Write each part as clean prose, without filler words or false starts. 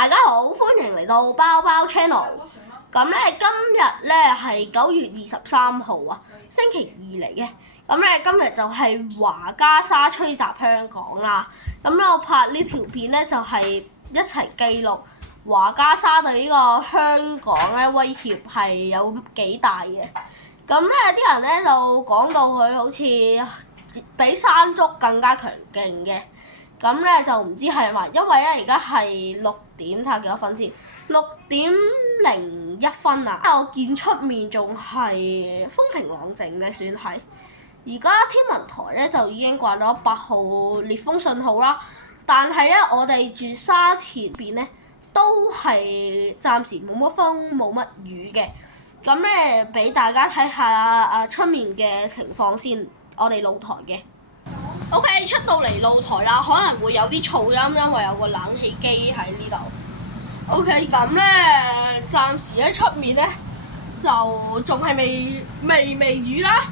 大家好，歡迎嚟到包包 channel。咁咧今日咧係9月23號啊，星期二嚟嘅。咁咧今日就係華家沙吹襲香港啦。咁咧我拍呢條片咧就係一齊記錄華家沙對呢個香港咧威脅係有幾大嘅。咁咧啲人咧就講到佢好似比山竹更加強勁嘅。咁咧就唔知係咪，因為咧而家係6點，睇下幾多分先，6:01分啊！我見出面仲係風平浪靜嘅，算係。而家天文台咧就已經掛咗8號烈風信號啦，但係咧我哋住沙田邊咧都係暫時冇乜風冇乜雨嘅。咁咧俾大家睇下出面嘅情況先，我哋露台嘅。OK， 出到嚟露台啦，可能會有啲噪音，因為有個冷氣機喺呢度。OK， 咁咧暫時喺出面咧就仲係微雨啦。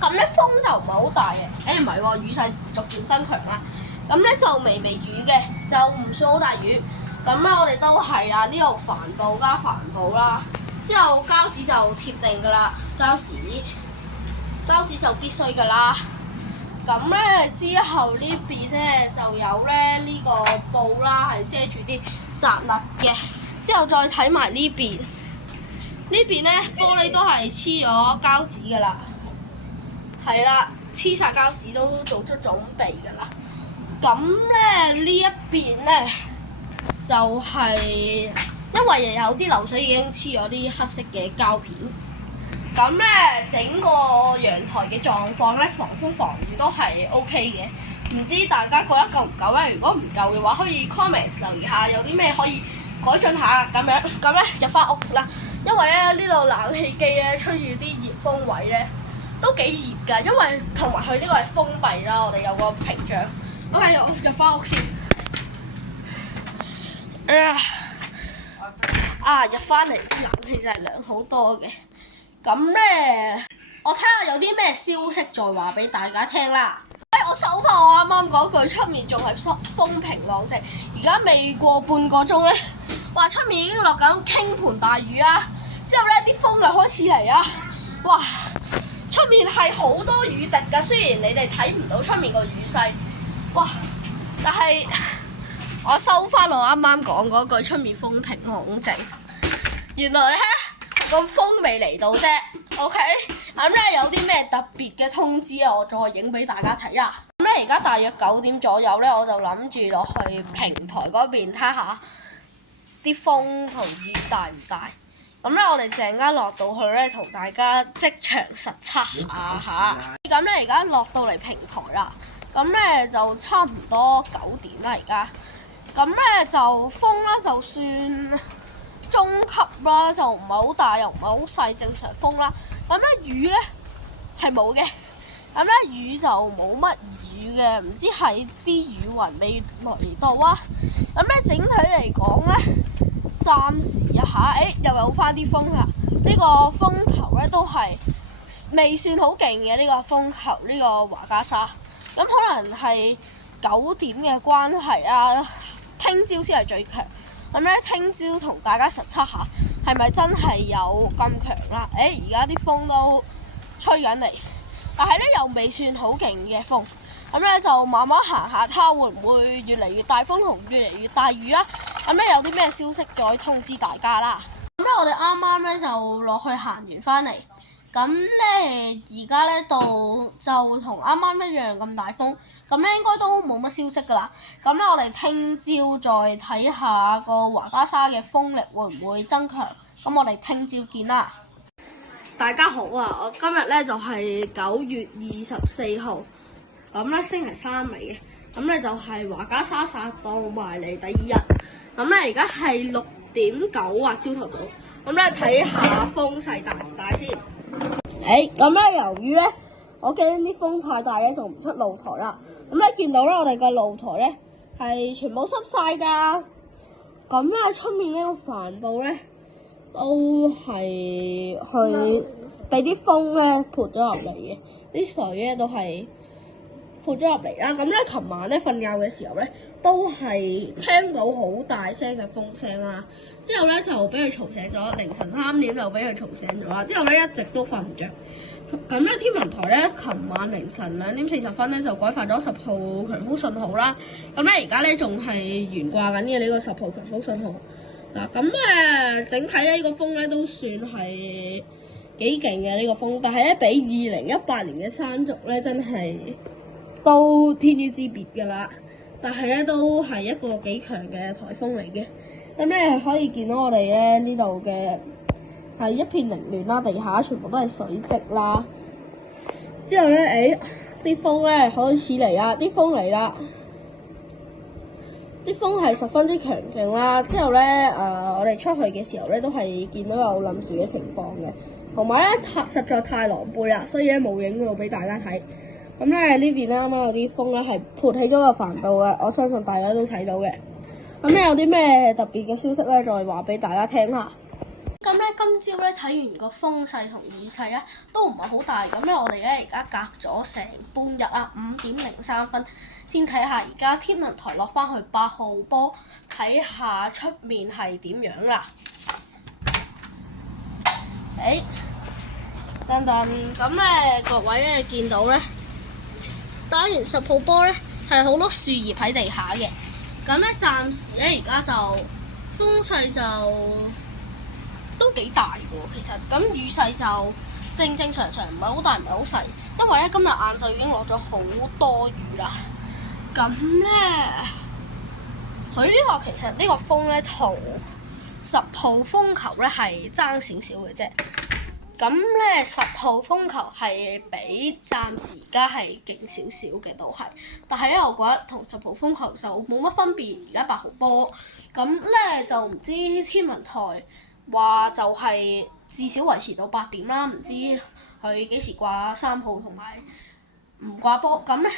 咁咧風就唔係好大嘅，唔係喎，雨勢逐漸增強啦。咁咧就微雨嘅，就唔算好大雨。咁咧我哋都係啊，呢度帆布加帆布啦，之後膠紙就貼定㗎啦，膠紙就必須㗎啦。咁咧之後呢邊咧就有咧呢個布啦，係遮住啲雜物嘅。之後再睇埋呢邊，呢邊咧玻璃都係黐咗膠紙㗎啦，係啦，黐晒膠紙都做出準備㗎啦。咁咧呢一邊咧就係因為有啲流水已經黐咗啲黑色嘅膠片。咁咧整個陽台嘅狀況咧，防風防雨都係 OK 嘅。唔知大家覺得夠唔夠咧？如果唔夠嘅話，可以 comment 留言下有啲咩可以改進下咁樣。咁咧入翻屋啦，因為咧呢度冷氣機咧吹住啲熱風位咧都幾熱㗎，因為同埋佢呢個係封閉啦，我哋有個屏障。OK， 我入翻屋先。入翻嚟啲冷氣真係涼好多嘅。咁咧，我睇下有啲咩消息再話俾大家聽啦。我收翻我啱啱嗰句，出面仲係風平浪靜，而家未過半個鐘咧，哇！出面已經落緊傾盆大雨啦。之後咧啲風又開始嚟啊！哇！出面係好多雨滴㗎，雖然你哋睇唔到出面個雨勢，哇！但係我收翻我啱啱講嗰句，出面風平浪靜。原來咧〜個風未嚟到啫 ，OK， 咁咧有啲咩特別嘅通知啊？我再影俾大家睇啦。咁咧而家大約9點左右咧，我就諗住落去平台嗰邊睇下啲風同雨大唔大。咁咧我哋陣間落到去咧，同大家即場實測下嚇。咁咧而家落到嚟平台啦，咁咧就差唔多9點啦而家。咁咧就風啦，就算中級啦，就唔係好大，又唔係好細，正常風啦。咁咧雨咧係冇嘅，咁咧雨就冇乜雨嘅，唔知係啲雨雲未嚟到啊。咁咧整體嚟講咧，暫時下又有翻啲風啦。呢個風球咧都係未算好勁嘅，呢個風球呢個華家沙。咁可能係9點嘅關係啊，聽朝先係最強。咁咧，聽朝同大家實測下，係咪真係有咁強啦？而家啲風都吹緊嚟，但係咧又未算好勁嘅風。咁咧就慢慢行下，睇下會唔會越嚟越大風同越嚟越大雨啦。咁咧有啲咩消息再通知大家啦。咁咧我哋啱啱咧就落去行完翻嚟，咁咧而家咧度就同啱啱一樣咁大風。咁咧應該都冇乜消息㗎啦。咁咧我哋聽朝再睇下個華家沙嘅風力會唔會增強。咁我哋聽朝見啦。大家好啊！我今日咧就係9月24號，咁咧星期三嚟嘅。咁咧就係華家沙撒檔埋嚟第2日。咁咧而家係6:09啊，朝頭早。咁咧睇下風勢大唔大先。咁咧由於咧我驚啲風太大咧，就唔出露台啦。咁咧見到咧，我哋嘅露台咧係全部濕晒㗎。咁咧出面呢個帆布咧都係去俾啲風咧潑咗入嚟嘅，啲水咧都係潑咗入嚟啦。咁咧，琴晚咧瞓覺嘅時候咧，都係聽到好大聲嘅風聲啦。之後咧就俾佢嘈醒咗，凌晨3點就俾佢嘈醒咗啦。之後咧一直都瞓唔着。咁咧天文台咧，琴晚凌晨2點40分咧就改發咗10號強風信號啦。咁咧而家咧仲係懸掛緊嘅呢個10號強風信號。嗱咁整體咧呢個風咧都算係幾勁嘅呢個風，但係咧比2018年嘅山竹咧真係都天淵之別㗎啦。但係咧都係一個幾強嘅颱風嚟嘅。咁咧可以見到我哋咧呢度嘅係一片凌亂啦，地下全部都係水漬啦。之後咧，啲風咧開始嚟啦，啲風嚟啦，啲風係十分之強勁啦。之後咧，我哋出去嘅時候咧都係見到有冧樹嘅情況嘅，同埋咧實在太狼狽啦，所以咧冇影到俾大家睇。咁咧呢邊咧啱啱有啲風咧係潑起咗個帆布嘅，我相信大家都睇到嘅。咁咧有啲咩特別嘅消息咧，再話俾大家聽啦。咁咧今朝咧睇完個風勢同雨勢咧都唔係好大，咁咧我哋咧而家隔咗成半日啊，5點03分先睇下而家天文台落翻去8號波，睇下出面係點樣啦。等等，咁咧各位咧見到咧打完10號波咧係好多樹葉喺地下嘅。咁咧暫時咧而家就風勢就都幾大嘅喎，其實咁雨勢就正常，唔係好大，唔係好細，因為咧今日晏晝已經落咗好多雨啦。咁咧佢呢個其實呢個風咧同10號風球咧係爭少少嘅啫。咁咧10號風球係比暫時而家係勁少少嘅都係，但係咧我覺得同10號風球就冇乜分別。而家8號波，咁咧就唔知天文台話就係至少維持到8點啦，唔知佢幾時掛3號同埋唔掛波。咁咧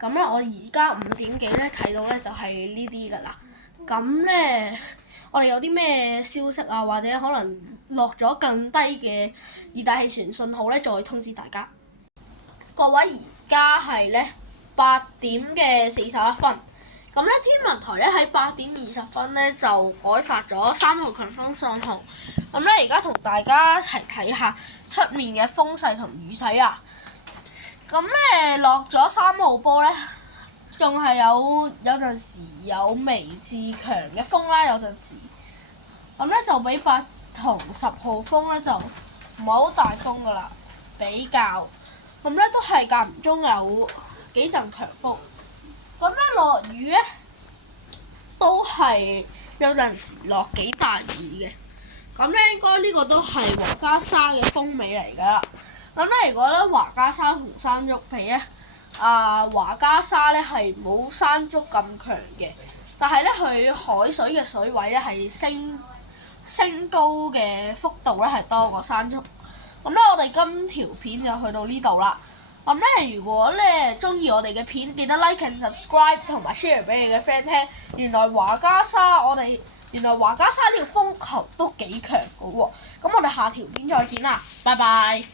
我而家5點幾咧睇到咧就係呢啲㗎啦。咁咧我哋有啲咩消息啊，或者可能落咗更低嘅熱帶氣旋信號咧，再通知大家。各位而家係咧8點嘅41分，咁咧天文台咧喺8點20分咧就改發咗3號強風信號。咁咧而家同大家一齊睇下出面嘅風勢同雨勢啊。咁咧落咗3號波咧，仲係有陣時有微至強嘅風啦，有陣時。咁咧就比8同10號風咧就唔係好大風㗎啦，比較。咁咧都係間唔中有幾陣強風。咁咧落雨咧都係有陣時落幾大雨嘅。咁咧應該呢個都係華嘉沙嘅風味嚟㗎啦。咁咧如果咧華嘉沙同山竹比咧，華嘉沙咧係冇山竹咁強嘅，但係咧佢海水嘅水位咧係升高嘅幅度咧係多過山竹。咁咧我哋今條片就去到呢度啦。咁咧如果咧中意我哋嘅片，記得 like and subscribe 同埋 share 俾你嘅 friend 聽。原來華嘉沙呢條風球都幾強嘅喎。咁我哋下條片再見啦，拜拜。